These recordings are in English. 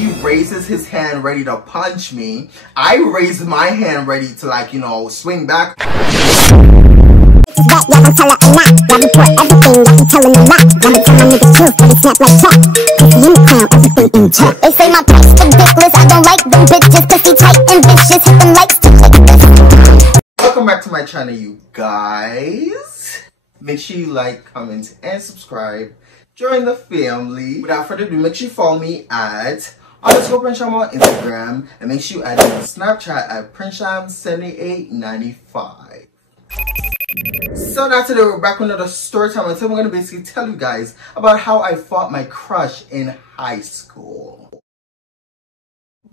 he raises his hand ready to punch me. I raise my hand ready to, like, you know, swing back. They say my price ridiculous. I don't like them bitches, pussy tight and vicious. Hit them likes to click. Welcome back to my channel, you guys. Make sure you like, comment, and subscribe. Join the family. Without further ado, make sure you follow me at _Prinsham on Instagram, and make sure you add me on Snapchat at Prinsham7895. So now today we're back with another story time, and today I'm going to basically tell you guys about how I fought my crush in high school.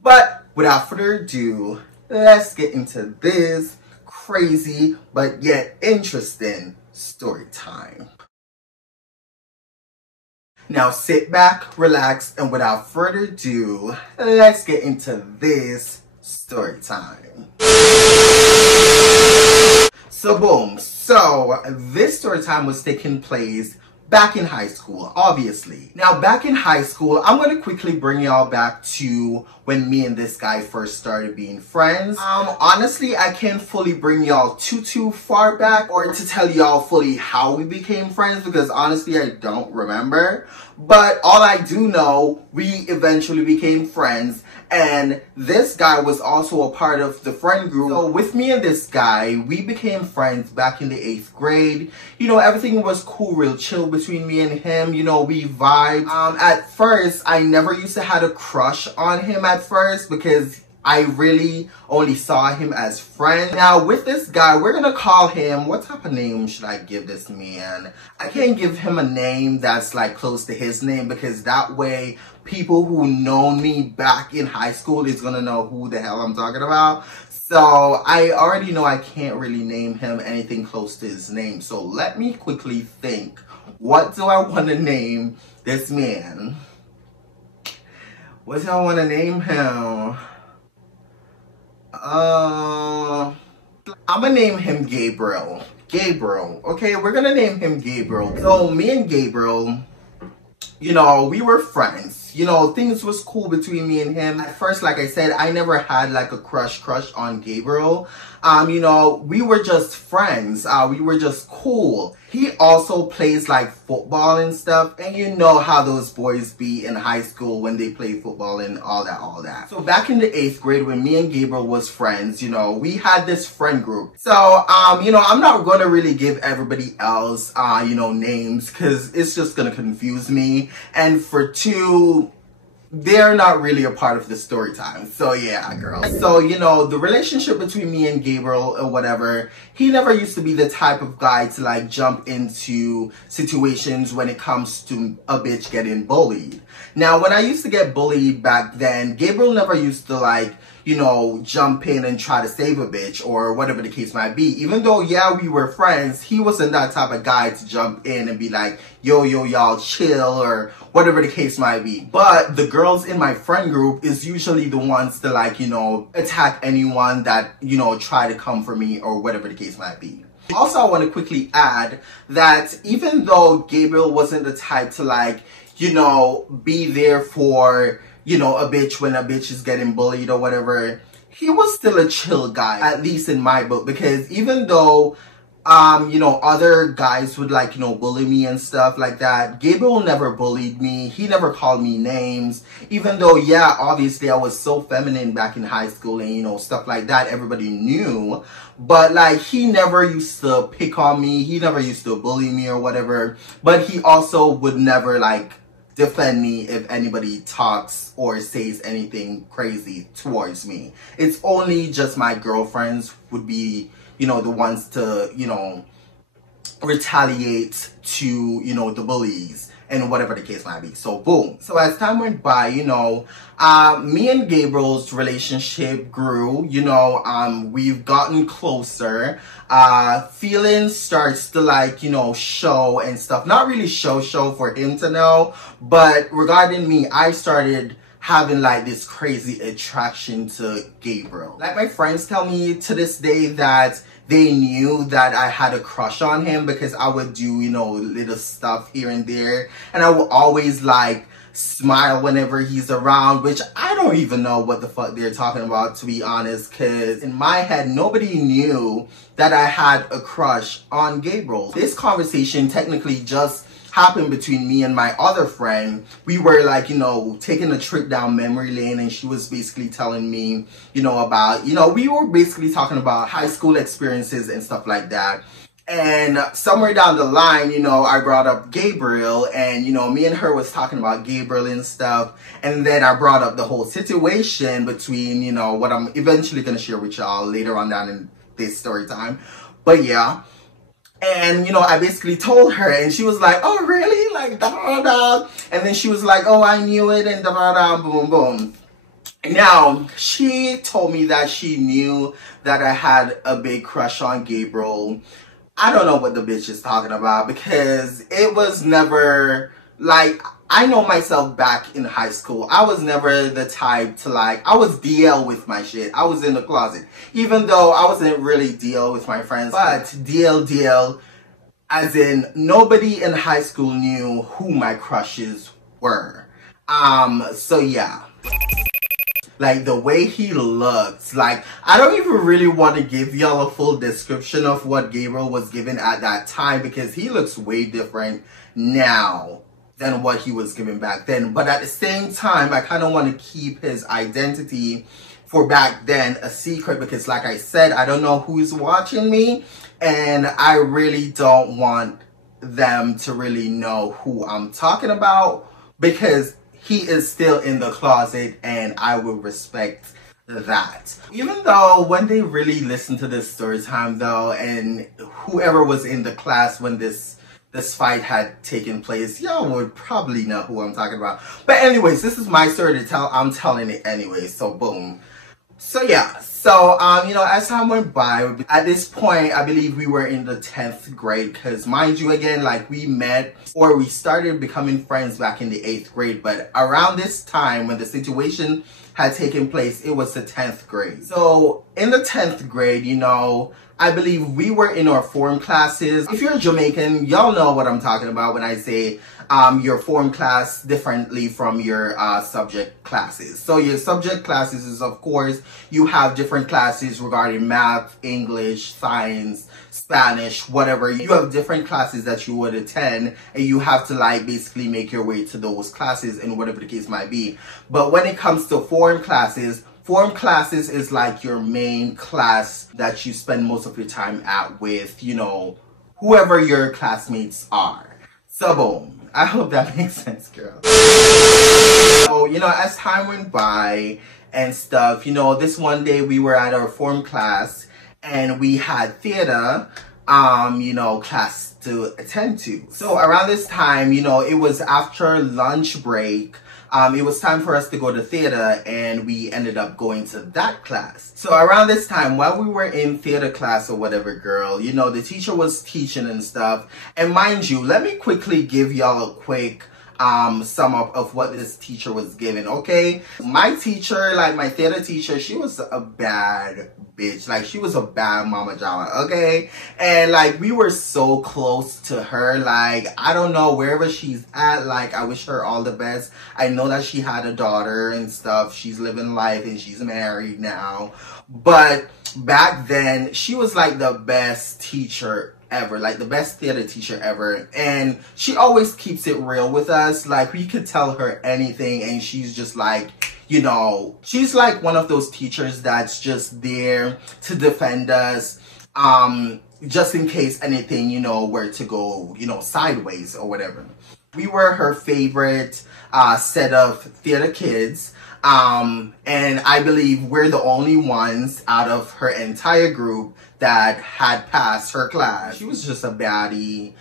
But without further ado, let's get into this crazy but yet interesting story time. Now sit back, relax, and without further ado, let's get into this story time. So boom, so this story time was taking place back in high school, obviously. Now back in high school, I'm going to quickly bring y'all back to when me and this guy first started being friends. Honestly, I can't fully bring y'all too far back or to tell y'all fully how we became friends, because honestly, I don't remember. But all I do know, we eventually became friends, and this guy was also a part of the friend group. So with me and this guy, we became friends back in the 8th grade. You know, everything was cool, real chill between me and him. You know, we vibed. At first, I never used to have a crush on him at first, because I really only saw him as friends. Now with this guy, we're gonna call him, what type of name should I give this man? I can't give him a name that's like close to his name, because that way people who know me back in high school is gonna know who the hell I'm talking about. So I already know I can't really name him anything close to his name. So let me quickly think, what do I want to name this man? What do I want to name him? I'm gonna name him Gabriel. Gabriel, okay, we're gonna name him Gabriel. So me and Gabriel, you know, we were friends. You know, things was cool between me and him. At first, like I said, I never had like a crush on Gabriel. You know, we were just friends. We were just cool. He also plays like football and stuff. And you know how those boys be in high school when they play football and all that. So back in the 8th grade, when me and Gabriel was friends, you know, we had this friend group. So, you know, I'm not going to really give everybody else, you know, names, because it's just going to confuse me. And for two, they're not really a part of the story time. So yeah, girls. So, you know, the relationship between me and Gabriel or whatever, he never used to be the type of guy to like jump into situations when it comes to a bitch getting bullied. Now, when I used to get bullied back then, Gabriel never used to like, you know, jump in and try to save a bitch or whatever the case might be. Even though, yeah, we were friends, he wasn't that type of guy to jump in and be like, yo, y'all chill or whatever the case might be. But the girls in my friend group is usually the ones to like, you know, attack anyone that, you know, try to come for me or whatever the case might be. Also, I want to quickly add that even though Gabriel wasn't the type to like, you know, be there for, you know, a bitch when a bitch is getting bullied or whatever, he was still a chill guy, at least in my book, because even though, you know, other guys would like, you know, bully me and stuff like that, Gabriel never bullied me. He never called me names, even though, yeah, obviously I was so feminine back in high school and, you know, stuff like that, everybody knew, but like, he never used to pick on me. He never used to bully me or whatever, but he also would never like defend me if anybody talks or says anything crazy towards me. It's only just my girlfriends would be, you know, the ones to, you know, retaliate to, you know, the bullies and whatever the case might be. So boom. So as time went by, you know, me and Gabriel's relationship grew, you know, we've gotten closer. Feelings starts to like, you know, show and stuff. Not really show for him to know, but regarding me, I started having like this crazy attraction to Gabriel. Like my friends tell me to this day that they knew that I had a crush on him because I would do, you know, little stuff here and there. And I would always like smile whenever he's around, which I don't even know what the fuck they're talking about, to be honest, because in my head, nobody knew that I had a crush on Gabriel. This conversation technically just happened between me and my other friend. We were like, you know, taking a trip down memory lane, and she was basically telling me, you know, about, you know, we were basically talking about high school experiences and stuff like that. And somewhere down the line, you know, I brought up Gabriel, and, you know, me and her was talking about Gabriel and stuff. And then I brought up the whole situation between, you know, what I'm eventually going to share with y'all later on down in this story time. But yeah. And, you know, I basically told her, and she was like, oh, really? Like, da da da. And then she was like, oh, I knew it, and da da da, boom, boom. Now, she told me that she knew that I had a big crush on Gabriel. I don't know what the bitch is talking about, because it was never, like, I know myself back in high school. I was never the type to, like, I was DL with my shit. I was in the closet. Even though I wasn't really DL with my friends, but DL, as in nobody in high school knew who my crushes were. So yeah. Like, the way he looks, like, I don't even really want to give y'all a full description of what Gabriel was given at that time, because he looks way different now than what he was given back then. But at the same time, I kind of want to keep his identity for back then a secret, because like I said, I don't know who's watching me, and I really don't want them to really know who I'm talking about, because he is still in the closet, and I will respect that. Even though when they really listen to this story time though, and whoever was in the class when this fight had taken place, y'all would probably know who I'm talking about. But anyways, this is my story to tell. I'm telling it anyway, so boom. So yeah, so you know, as time went by, at this point, I believe we were in the 10th grade, because mind you, again, like, we met, or we started becoming friends back in the 8th grade, but around this time when the situation had taken place, it was the 10th grade. So in the 10th grade, you know, I believe we were in our form classes. If you're Jamaican, y'all know what I'm talking about when I say your form class differently from your subject classes. So your subject classes is, of course, you have different classes regarding math, English, science, Spanish, whatever. You have different classes that you would attend, and you have to, like, basically make your way to those classes and whatever the case might be. But when it comes to form classes is like your main class that you spend most of your time at with, you know, whoever your classmates are. So boom. I hope that makes sense, girl. So, you know, as time went by and stuff, you know, this one day we were at our form class, and we had theater, you know, class to attend to. So around this time, you know, it was after lunch break. It was time for us to go to theater, and we ended up going to that class. So around this time, while we were in theater class or whatever, girl, you know, the teacher was teaching and stuff. And mind you, let me quickly give y'all a quick sum up of what this teacher was giving, okay? My teacher, like my theater teacher, she was a bad bitch. Like, she was a bad mama jama, okay? And like, we were so close to her. Like, I don't know, wherever she's at, like, I wish her all the best. I know that she had a daughter and stuff. She's living life, and she's married now. But back then, she was like the best teacher ever, like the best theater teacher ever. And she always keeps it real with us. Like, we could tell her anything, and she's just like, you know, she's like one of those teachers that's just there to defend us, just in case anything, you know, were to go, you know, sideways or whatever. We were her favorite set of theater kids. And I believe we're the only ones out of her entire group that had passed her class. She was just a baddie.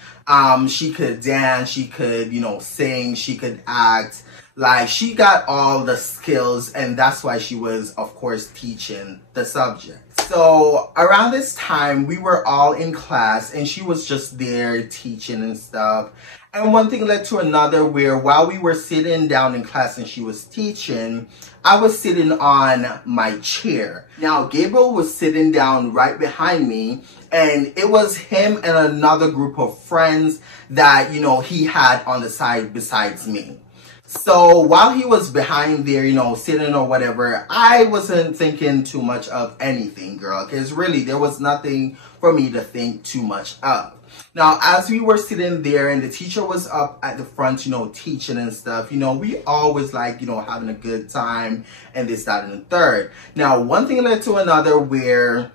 She could dance, she could, you know, sing, she could act. Like, she got all the skills, and that's why she was, of course, teaching the subject. So around this time, we were all in class, and she was just there teaching and stuff. And one thing led to another, where while we were sitting down in class and she was teaching, I was sitting on my chair. Now, Gabriel was sitting down right behind me, and it was him and another group of friends that, you know, he had on the side besides me. So while he was behind there, you know, sitting or whatever, I wasn't thinking too much of anything, girl, because really there was nothing for me to think too much of. Now, as we were sitting there and the teacher was up at the front, you know, teaching and stuff, you know, we always like, you know, having a good time and this, that, and the third. Now, one thing led to another where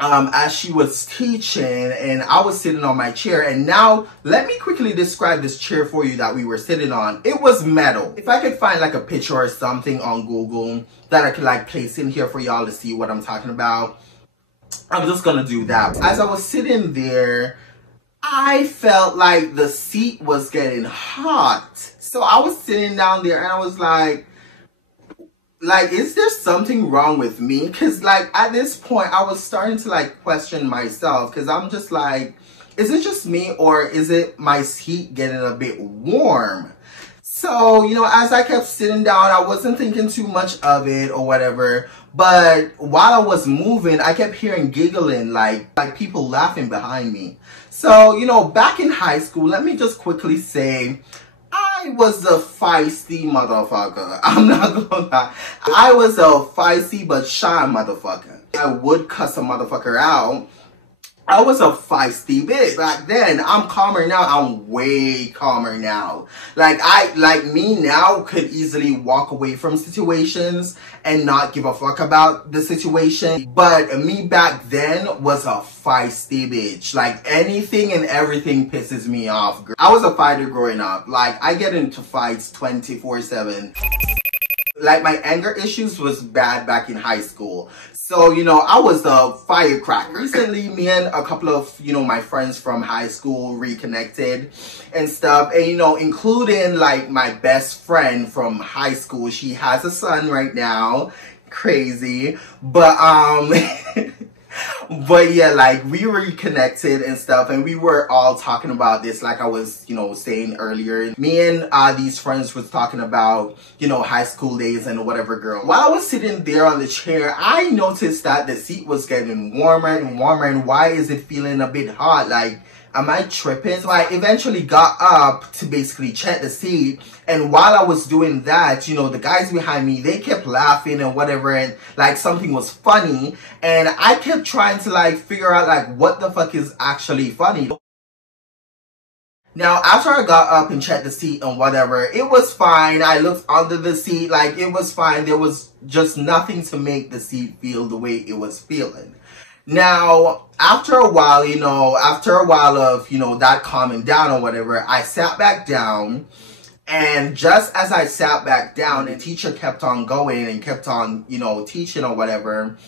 as she was teaching and I was sitting on my chair, and now let me quickly describe this chair for you that we were sitting on. It was metal. If I could find like a picture or something on Google that I could like place in here for y'all to see what I'm talking about, I'm just gonna do that. As I was sitting there, I felt like the seat was getting hot. So I was sitting down there and I was like, is there something wrong with me? Because like at this point I was starting to like question myself, because I'm just like, is it just me or is it my seat getting a bit warm? So, you know, as I kept sitting down, I wasn't thinking too much of it or whatever. But while I was moving, I kept hearing giggling, like people laughing behind me. So, you know, back in high school, let me just quickly say, I was a feisty motherfucker. I'm not gonna lie. I was a feisty but shy motherfucker. I would cuss a motherfucker out. I was a feisty bitch back then. I'm calmer now. I'm way calmer now. Like me now could easily walk away from situations and not give a fuck about the situation. But me back then was a feisty bitch. Like anything and everything pisses me off, girl. I was a fighter growing up. Like I get into fights 24/7. Like my anger issues was bad back in high school. So, you know, I was a firecracker. Recently, me and a couple of, you know, my friends from high school reconnected and stuff. And, you know, including like my best friend from high school. She has a son right now. Crazy. But, but yeah, like we reconnected and stuff, and we were all talking about this, like I was, you know, saying earlier. Me and these friends was talking about, you know, high school days and whatever, girl. While I was sitting there on the chair, I noticed that the seat was getting warmer and warmer, and why is it feeling a bit hot? Like, am I tripping? So I eventually got up to basically check the seat. And while I was doing that, you know, the guys behind me, they kept laughing and whatever, and like something was funny. And I kept trying to like figure out like what the fuck is actually funny. Now, after I got up and checked the seat and whatever, it was fine. I looked under the seat, like it was fine. There was just nothing to make the seat feel the way it was feeling. Now, after a while, you know, of, you know, that calming down or whatever, I sat back down. And just as I sat back down, the teacher kept on going and kept on, you know, teaching or whatever.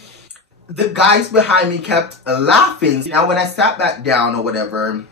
The guys behind me kept laughing. Now, when I sat back down or whatever,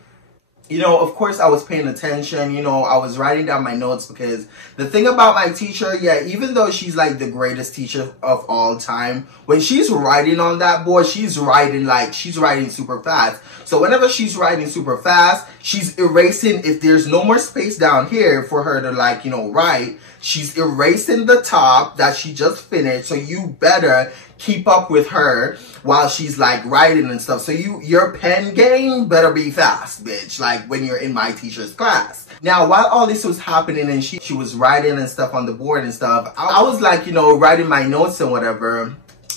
you know, of course I was paying attention, you know, I was writing down my notes, because the thing about my teacher, yeah, even though she's like the greatest teacher of all time, when she's writing on that board, she's writing super fast. So whenever she's writing super fast, she's erasing, if there's no more space down here for her to like, you know, write, she's erasing the top that she just finished. So you better keep up with her while she's like writing and stuff. So your pen game better be fast, bitch, like when you're in my teacher's class. Now, while all this was happening and she was writing and stuff on the board and stuff, I was like, you know, writing my notes and whatever.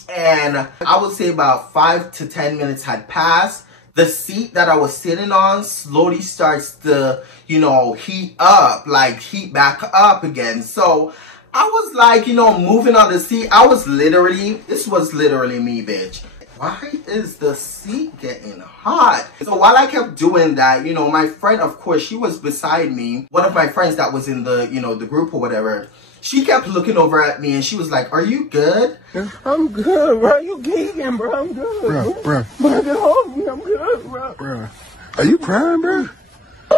And I would say about 5 to 10 minutes had passed. The seat that I was sitting on slowly starts to, you know, heat back up again. So I was like, you know, moving on the seat. This was literally me, bitch. Why is the seat getting hot? So while I kept doing that, you know, my friend, of course, she was beside me. One of my friends that was in the, you know, the group or whatever, she kept looking over at me and she was like, "Are you good?" I'm good, bro. You geeking, bro. I'm good. Bro. Get hold of me. I'm good, bro. Are you crying, bro?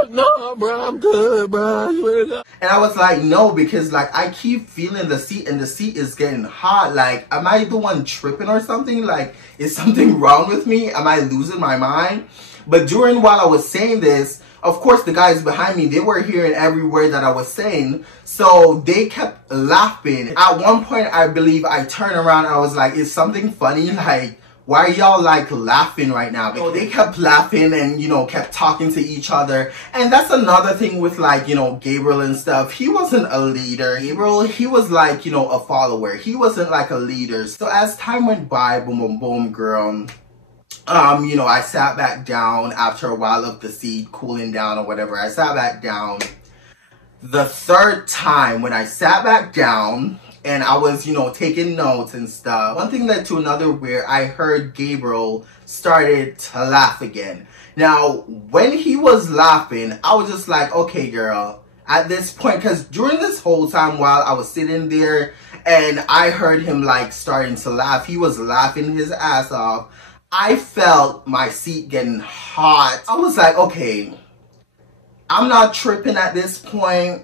No, bro. I'm good, bro. I swear to God. And I was like, no, because like I keep feeling the seat and the seat is getting hot. Like, am I the one tripping or something? Like, is something wrong with me? Am I losing my mind? But while I was saying this, of course, the guys behind me, they were hearing every word that I was saying. So they kept laughing. At one point, I believe I turned around and I was like, is something funny? Like, why are y'all like laughing right now? Because they kept laughing and, you know, kept talking to each other. And that's another thing with like, you know, Gabriel and stuff. He wasn't a leader. Gabriel, he was like, you know, a follower. He wasn't like a leader. So as time went by, boom, boom, boom, girl, you know, I sat back down after a while of the seed cooling down or whatever. I sat back down. The third time when I sat back down, and I was, you know, taking notes and stuff, one thing led to another where I heard Gabriel started to laugh again. Now, when he was laughing, I was just like, okay, girl, at this point, because during this whole time while I was sitting there and I heard him like starting to laugh, he was laughing his ass off. I felt my seat getting hot. I was like, okay, I'm not tripping at this point.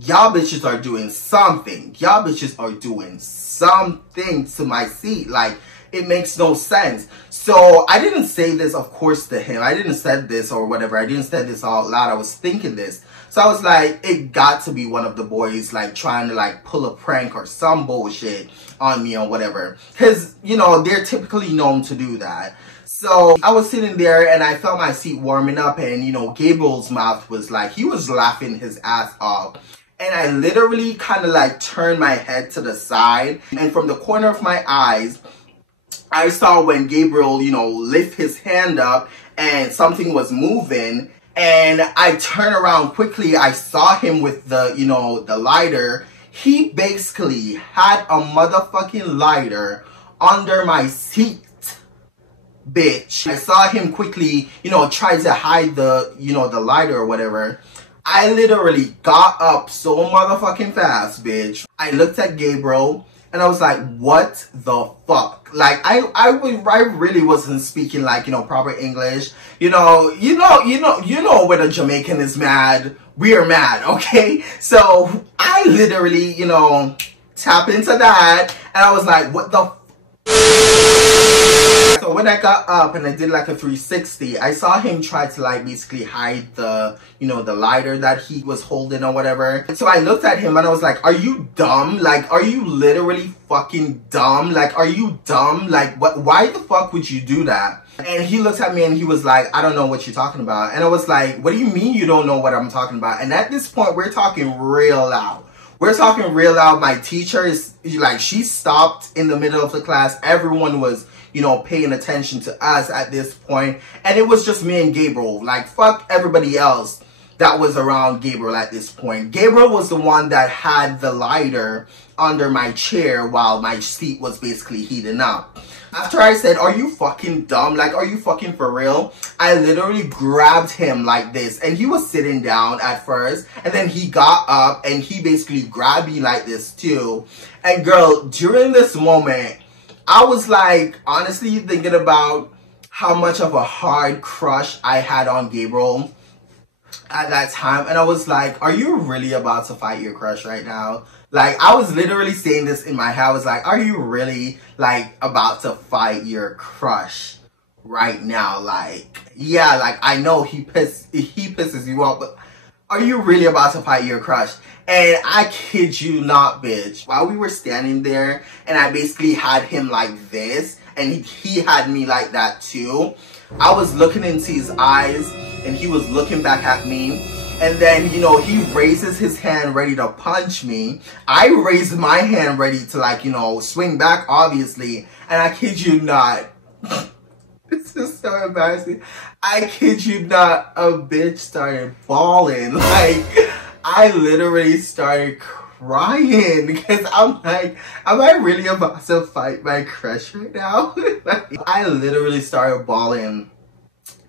Y'all bitches are doing something. Y'all bitches are doing something to my seat. Like, it makes no sense. So, I didn't say this, of course, to him. I didn't say this or whatever. I didn't say this out loud. I was thinking this. So, I was like, it got to be one of the boys, like, trying to, like, pull a prank or some bullshit on me or whatever. Because, you know, they're typically known to do that. So, I was sitting there and I felt my seat warming up and, you know, Gabriel's mouth was like, he was laughing his ass off. And I literally kind of like turned my head to the side. And from the corner of my eyes, I saw when Gabriel, you know, lift his hand up and something was moving. And I turned around quickly. I saw him with the, you know, the lighter. He basically had a motherfucking lighter under my seat. Bitch. I saw him quickly, you know, try to hide the, you know, the lighter or whatever. I literally got up so motherfucking fast, bitch. I looked at Gabriel and I was like, what the fuck? Like, I really wasn't speaking like, you know, proper English. You know when a Jamaican is mad, we're mad, okay? So I literally, you know, tap into that and I was like, what the So when I got up and I did like a 360, I saw him try to like basically hide the, you know, the lighter that he was holding or whatever. So I looked at him and I was like, are you dumb? Like, are you literally fucking dumb? Like, are you dumb? Like, what? Why the fuck would you do that? And he looked at me and he was like, I don't know what you're talking about. And I was like, what do you mean you don't know what I'm talking about? And at this point, we're talking real loud. We're talking real loud. My teacher is like, she stopped in the middle of the class. Everyone was, you know, paying attention to us at this point. And it was just me and Gabriel. Like, fuck everybody else that was around Gabriel at this point. Gabriel was the one that had the lighter under my chair while my seat was basically heating up. After I said, are you fucking dumb? Like, are you fucking for real? I literally grabbed him like this. And he was sitting down at first. And then he got up and he basically grabbed me like this too. And girl, during this moment, I was like, honestly thinking about how much of a hard crush I had on Gabriel at that time. And I was like, are you really about to fight your crush right now? Like, I was literally saying this in my head. I was like, are you really, like, about to fight your crush right now? Like, yeah, like, I know he pisses you off, but are you really about to fight your crush? And I kid you not, bitch. While we were standing there, and I basically had him like this, and he had me like that too, I was looking into his eyes, and he was looking back at me. And then, you know, he raises his hand ready to punch me. I raised my hand ready to, like, you know, swing back, obviously. And I kid you not. This is so embarrassing. I kid you not, a bitch started bawling. Like, I literally started crying. Because I'm like, am I really about to fight my crush right now? Like, I literally started bawling.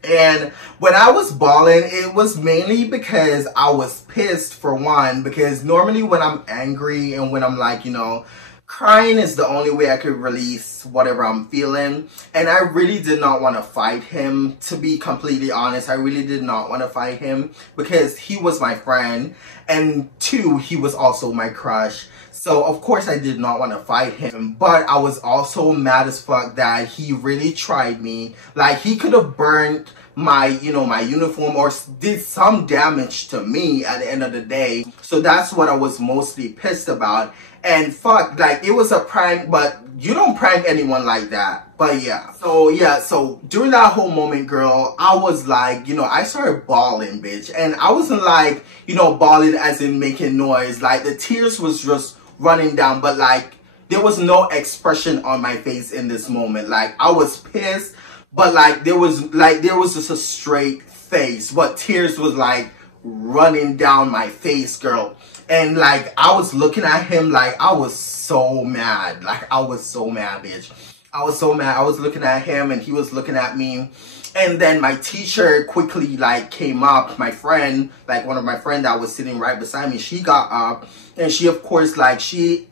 And when I was bawling, it was mainly because I was pissed, for one, because normally when I'm angry and when I'm like, you know, crying is the only way I could release whatever I'm feeling. And I really did not want to fight him, to be completely honest. I really did not want to fight him because he was my friend, and two, he was also my crush. So, of course, I did not want to fight him, but I was also mad as fuck that he really tried me. Like, he could have burned my, you know, my uniform or did some damage to me at the end of the day. So that's what I was mostly pissed about. And fuck, like, it was a prank, but you don't prank anyone like that. But yeah. So during that whole moment, girl, I was like, you know, I started bawling, bitch. And I wasn't like, you know, bawling as in making noise. Like, the tears was just running down, but like, there was no expression on my face in this moment. Like, I was pissed, but like, there was just a straight face. But tears was like running down my face, girl. And like, I was looking at him like I was so mad. Like, I was so mad, bitch. I was so mad. I was looking at him and he was looking at me. And then my teacher quickly like came up. My friend, like one of my friends that was sitting right beside me, she got up. And she, of course, like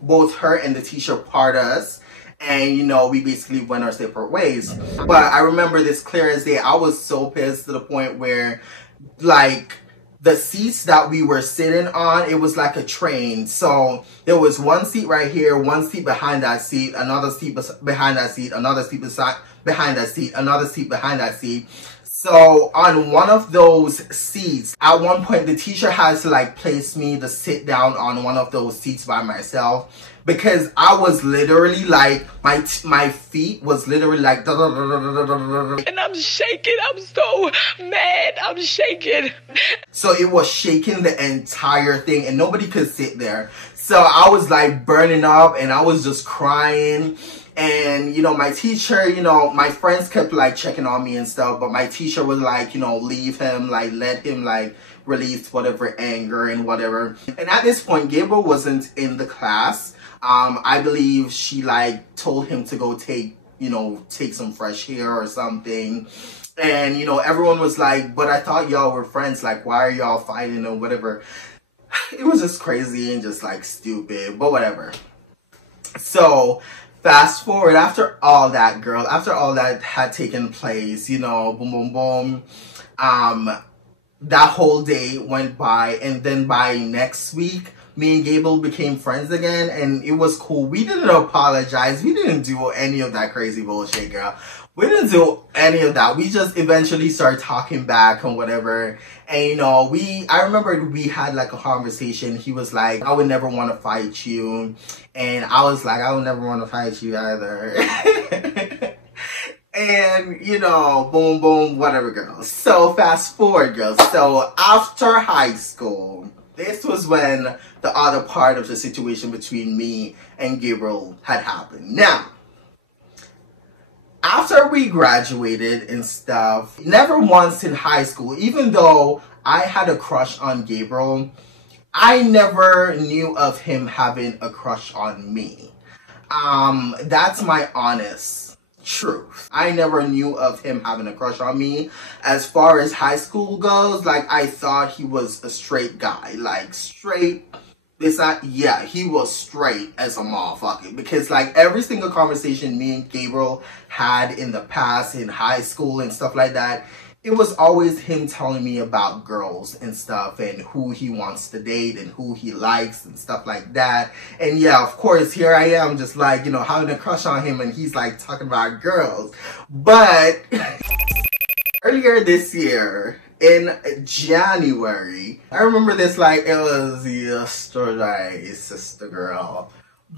both her and the teacher parted us. And, you know, we basically went our separate ways. But I remember this clear as day. I was so pissed to the point where, like, the seats that we were sitting on, it was like a train. So there was one seat right here, one seat behind that seat, another seat behind that seat, another seat behind that seat, another seat behind that seat. So on one of those seats, at one point the teacher had to like place me to sit down on one of those seats by myself, because I was literally like, my feet was literally like, and I'm shaking. I'm so mad. I'm shaking. So it was shaking the entire thing and nobody could sit there. So I was like burning up and I was just crying. And, you know, my teacher, you know, my friends kept like checking on me and stuff, but my teacher was like, you know, leave him, like let him like release whatever anger and whatever. And at this point, Gabriel wasn't in the class. I believe she like told him to go take some fresh air or something. And, you know, everyone was like, but I thought y'all were friends. Like, why are y'all fighting or whatever? It was just crazy and just like stupid, but whatever. So fast forward, after all that, girl, after all that had taken place, you know, boom, boom, boom. That whole day went by, and then by next week, me and Gable became friends again, and it was cool. We didn't apologize. We didn't do any of that crazy bullshit, girl. We didn't do any of that. We just eventually started talking back and whatever. And, you know, I remember we had like a conversation. He was like, I would never want to fight you. And I was like, I would never want to fight you either. And, you know, boom, boom, whatever, girls. So fast forward, girls. So after high school, this was when the other part of the situation between me and Gabriel had happened. Now, after we graduated and stuff, never once in high school, even though I had a crush on Gabriel, I never knew of him having a crush on me. That's my honest truth. I never knew of him having a crush on me. As far as high school goes, like, I thought he was a straight guy. Like, straight. Yeah, he was straight as a motherfucker. Because, like, every single conversation me and Gabriel had in the past, in high school and stuff like that, it was always him telling me about girls and stuff and who he wants to date and who he likes and stuff like that. And yeah, of course, here I am just like, you know, having a crush on him and he's like talking about girls. But earlier this year, in January, I remember this like it was yesterday, sister girl.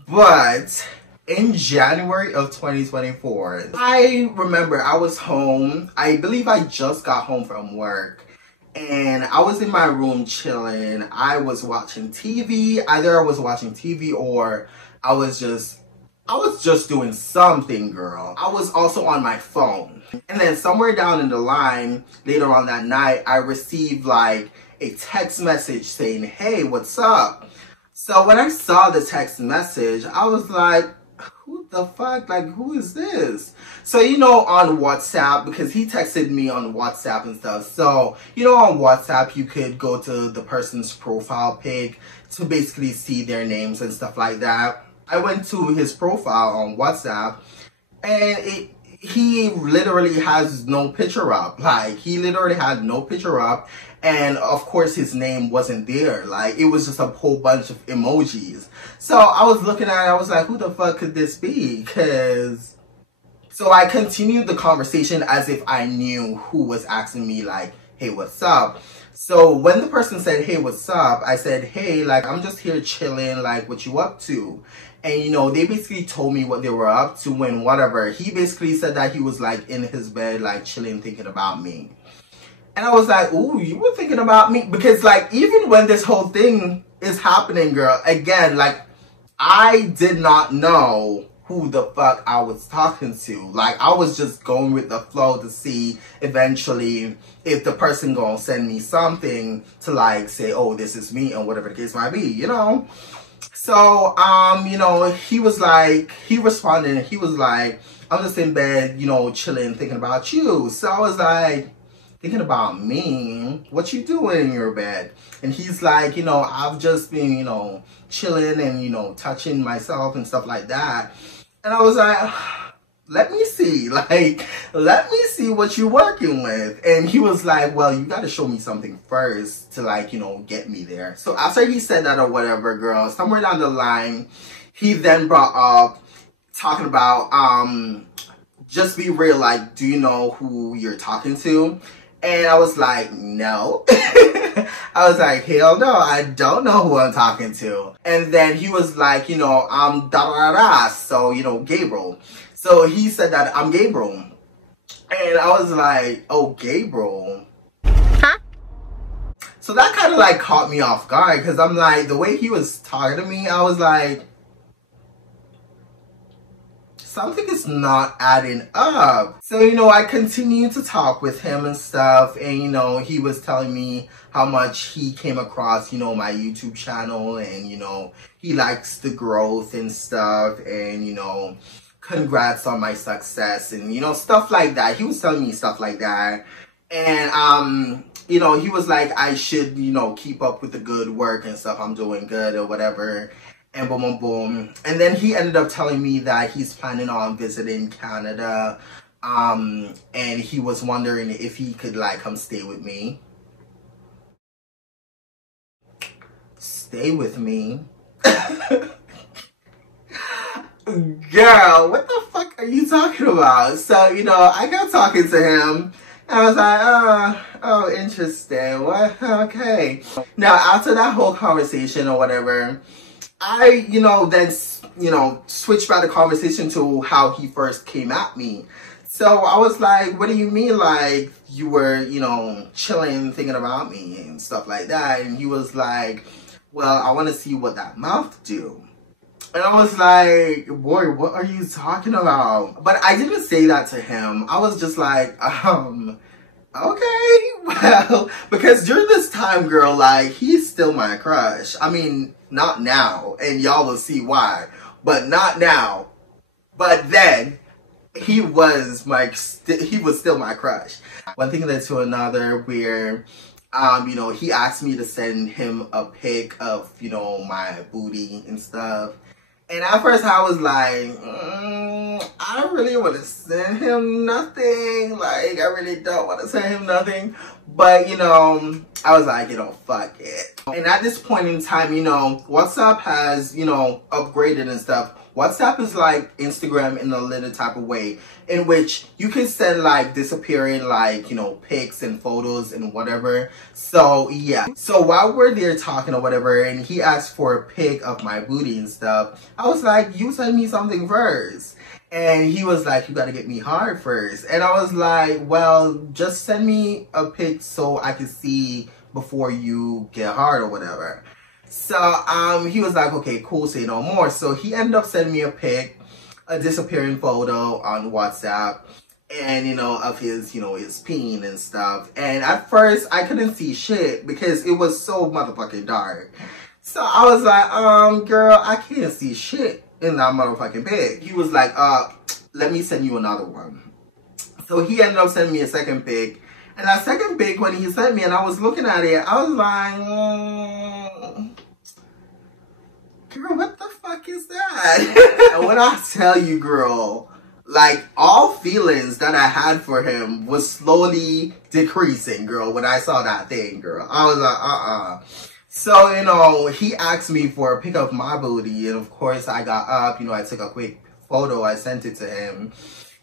But in January of 2024, I remember I was home. I believe I just got home from work. And I was in my room chilling. I was watching TV. Either I was watching TV or I was just doing something, girl. I was also on my phone. And then somewhere down in the line, later on that night, I received like a text message saying, hey, what's up? So when I saw the text message, I was like, who the fuck? Like, who is this? So, you know, on WhatsApp, because he texted me on WhatsApp and stuff. So, you know, on WhatsApp, you could go to the person's profile pic to basically see their names and stuff like that. I went to his profile on WhatsApp and he literally has no picture up. Like, he literally had no picture up. And of course his name wasn't there. Like, it was just a whole bunch of emojis. So I was looking at it, I was like, who the fuck could this be? So I continued the conversation as if I knew who was asking me like, hey, what's up? So when the person said, hey, what's up? I said, hey, like, I'm just here chilling, like, what you up to? And, you know, they basically told me what they were up to and whatever. He basically said that he was, like, in his bed, like, chilling, thinking about me. And I was like, ooh, you were thinking about me? Because, like, even when this whole thing is happening, girl, again, like, I did not know who the fuck I was talking to. Like, I was just going with the flow to see eventually if the person gonna send me something to, like, say, oh, this is me, or whatever the case might be, you know? So, you know, he was like, he responded, and he was like, I'm just in bed, you know, chilling, thinking about you. So I was like, thinking about me? What you doing in your bed? And he's like, you know, I've just been, you know, chilling and, you know, touching myself and stuff like that. And I was like, let me see, like, let me see what you're working with. And he was like, well, you got to show me something first to, like, you know, get me there. So after he said that or whatever, girl, somewhere down the line, he then brought up talking about, just be real, like, do you know who you're talking to? And I was like, no. I was like, hell no, I don't know who I'm talking to. And then he was like, you know, I'm da-da-da-da, so, you know, Gabriel. So he said that I'm Gabriel. And I was like, oh, Gabriel? Huh? So that kind of, like, caught me off guard, because I'm like, the way he was talking to me, I was like, something is not adding up. So, you know, I continued to talk with him and stuff. And, you know, he was telling me how much he came across, you know, my YouTube channel. And, you know, he likes the growth and stuff. And, you know, congrats on my success. And, you know, stuff like that. He was telling me stuff like that. And, you know, he was like, I should, you know, keep up with the good work and stuff. I'm doing good or whatever. And boom, boom, boom. And then he ended up telling me that he's planning on visiting Canada. And he was wondering if he could, like, come stay with me. Stay with me? Girl, what the fuck are you talking about? So, you know, I got talking to him. And I was like, oh, interesting. What? Okay. Now, after that whole conversation or whatever, I, you know, then, you know, switched back the conversation to how he first came at me. So I was like, what do you mean, like, you were, you know, chilling, thinking about me and stuff like that? And he was like, well, I want to see what that mouth do. And I was like, boy, what are you talking about? But I didn't say that to him. I was just like, okay, well, because during this time, girl, like, he's still my crush. I mean, not now, and y'all will see why, but not now. But then, he was still my crush. One thing led to another where, you know, he asked me to send him a pic of, you know, my booty and stuff. And at first I was like, I don't really want to send him nothing. Like, I really don't want to send him nothing. But, you know, I was like, you know, fuck it. And at this point in time, you know, WhatsApp has, you know, upgraded and stuff. WhatsApp is like Instagram in a little type of way, in which you can send, like, disappearing, like, you know, pics and photos and whatever. So yeah, so while we're there talking or whatever, and he asked for a pic of my booty and stuff, I was like, you send me something first. And he was like, you gotta get me hard first. And I was like, well, just send me a pic so I can see before you get hard or whatever. So, he was like, okay, cool, say no more. So he ended up sending me a pic, a disappearing photo on WhatsApp, and, you know, of his, you know, his peen and stuff. And at first, I couldn't see shit because it was so motherfucking dark. So I was like, girl, I can't see shit in that motherfucking pic. He was like, let me send you another one. So he ended up sending me a second pic. And that second pic, when he sent me and I was looking at it, I was like, girl, what the fuck is that? And when I tell you, girl, like, all feelings that I had for him was slowly decreasing, girl, when I saw that thing, girl. I was like, So, you know, he asked me for a pic of my booty, and of course I got up, you know, I took a quick photo, I sent it to him.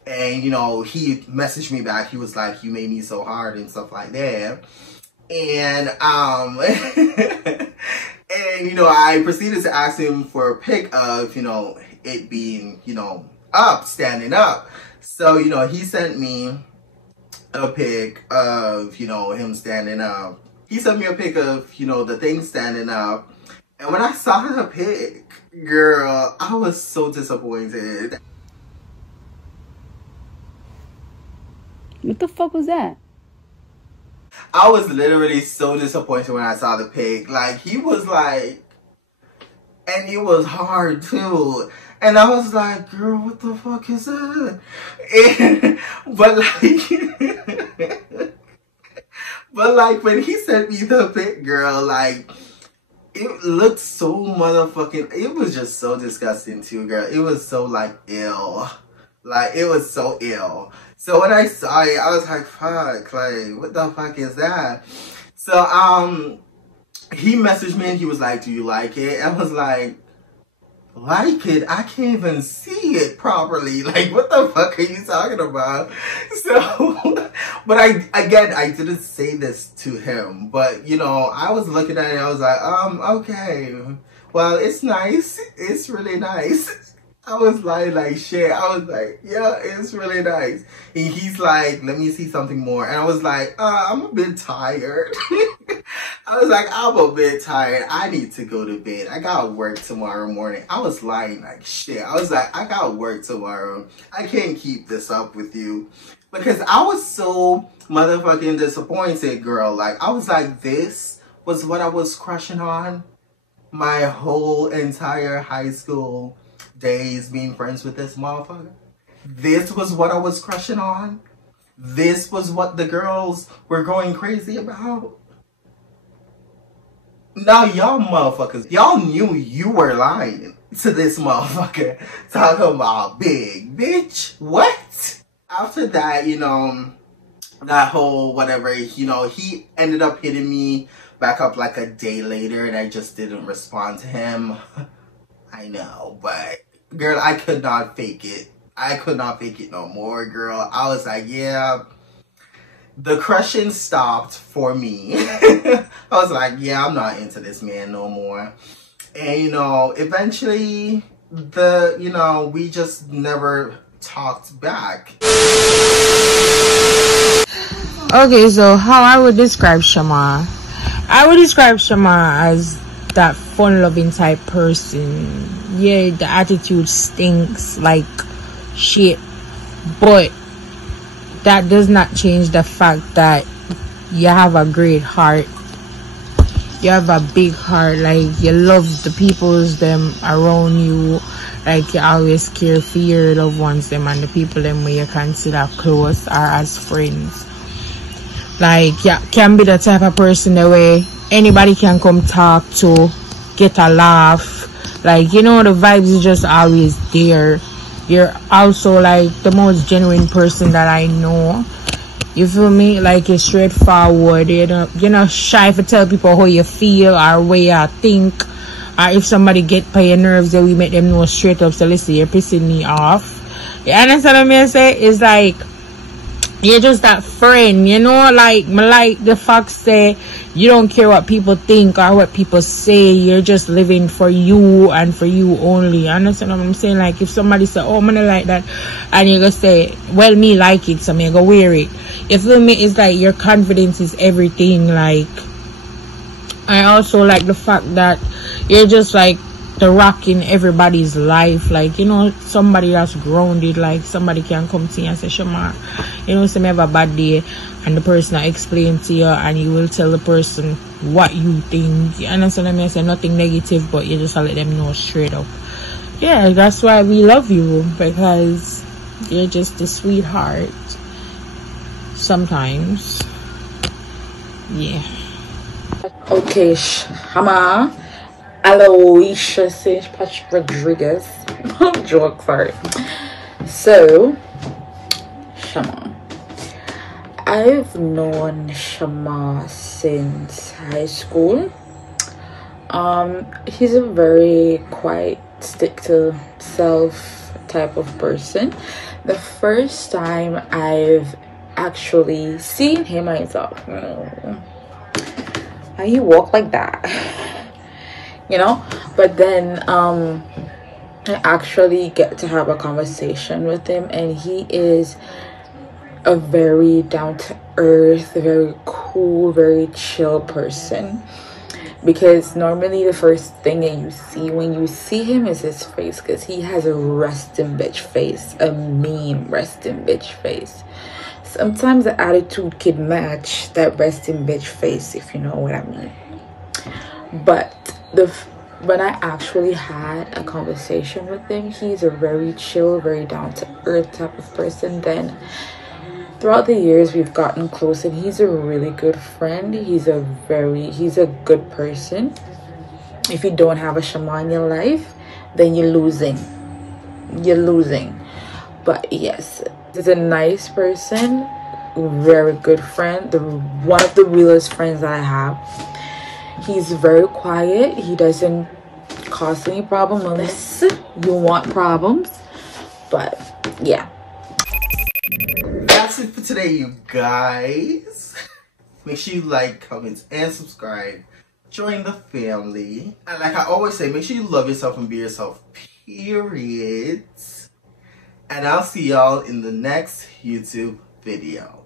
And, you know, he messaged me back. He was like, you made me so hard and stuff like that. And, And, you know, I proceeded to ask him for a pic of, you know, it being, you know, up, standing up. So, you know, he sent me a pic of, you know, him standing up. He sent me a pic of, you know, the thing standing up. And when I saw the pic, girl, I was so disappointed. What the fuck was that? I was literally so disappointed when I saw the pic. Like, he was like, and it was hard too. And I was like, girl, what the fuck is that? And, but like when he sent me the pic, girl, like, it looked so motherfucking, it was just so disgusting too, girl. It was so like ill. Like, it was so ill. So when I saw it, I was like, fuck, like, what the fuck is that? So, he messaged me and he was like, do you like it? I was like it? I can't even see it properly. Like, what the fuck are you talking about? So, but I didn't say this to him, but, you know, I was looking at it, I was like, okay, well, it's nice. It's really nice. I was like shit. I was like, yeah, it's really nice. And he's like, let me see something more. And I was like, I'm a bit tired. I was like, I'm a bit tired. I need to go to bed. I got work tomorrow morning. I was lying like shit. I was like, I got work tomorrow. I can't keep this up with you. Because I was so motherfucking disappointed, girl. Like, I was like, this was what I was crushing on my whole entire high school days, being friends with this motherfucker. This was what I was crushing on. This was what the girls were going crazy about. Now y'all motherfuckers, y'all knew you were lying to this motherfucker talking about big bitch. What? After that, you know, that whole whatever, you know, he ended up hitting me back up like a day later and I just didn't respond to him. I know, but girl, I could not fake it. I could not fake it no more, girl. I was like, yeah, the crushing stopped for me. I was like, yeah, I'm not into this man no more. And, you know, eventually, you know, we just never talked back. Okay, so how I would describe Shama? I would describe Shama as that fun-loving type person. Yeah, the attitude stinks like shit, but that does not change the fact that you have a great heart. You have a big heart. Like, you love the peoples them around you. Like, you always care for your loved ones them and the people them where you consider close or as friends. Like, you can be the type of person that way anybody can come talk to, get a laugh. Like, you know, the vibes is just always there. You're also like the most genuine person that I know. You feel me? Like, you're straightforward. You're not shy to tell people how you feel or where you think. Or if somebody get by your nerves, then we make them know straight up. So listen, you're pissing me off. You understand what I'm saying? It's like, you're just that friend, you know, like the fact say you don't care what people think or what people say. You're just living for you and for you only. You understand what I'm saying? Like, if somebody say, oh, I'm gonna like that, and you go say, well, me like it, so me go wear it. You feel me? It's like your confidence is everything. Like, I also like the fact that you're just like the rock in everybody's life. Like, you know, somebody that's grounded. Like, somebody can come to you and say, Shama, you know, say me have a bad day, and the person I explain to you, and you will tell the person what you think. You understand what I mean? I say nothing negative, but you just let them know straight up. Yeah, that's why we love you, because you're just a sweetheart sometimes. Yeah. Okay, Shama. Aloysia St. Patrick Rodriguez. Joke, sorry. So, Shama. I've known Shama since high school. He's a very quiet, stick to self type of person. The first time I've actually seen him, I thought, why you walk like that? you know. But then I actually get to have a conversation with him, and he is a very down-to-earth, very cool, very chill person. Because normally the first thing that you see when you see him is his face, because he has a resting bitch face, a mean resting bitch face. Sometimes the attitude could match that resting bitch face, if you know what I mean. But when I actually had a conversation with him, he's a very chill, very down-to-earth type of person. Then throughout the years we've gotten close, and he's a really good friend. He's a good person. If you don't have a Shama in your life, then you're losing. But yes, he's a nice person, very good friend, one of the realest friends that I have. He's very quiet. He doesn't cause any problem unless you want problems. But yeah, that's it for today, you guys. Make sure you like, comment, and subscribe. Join the family. And like I always say, make sure you love yourself and be yourself, period. And I'll see y'all in the next YouTube video.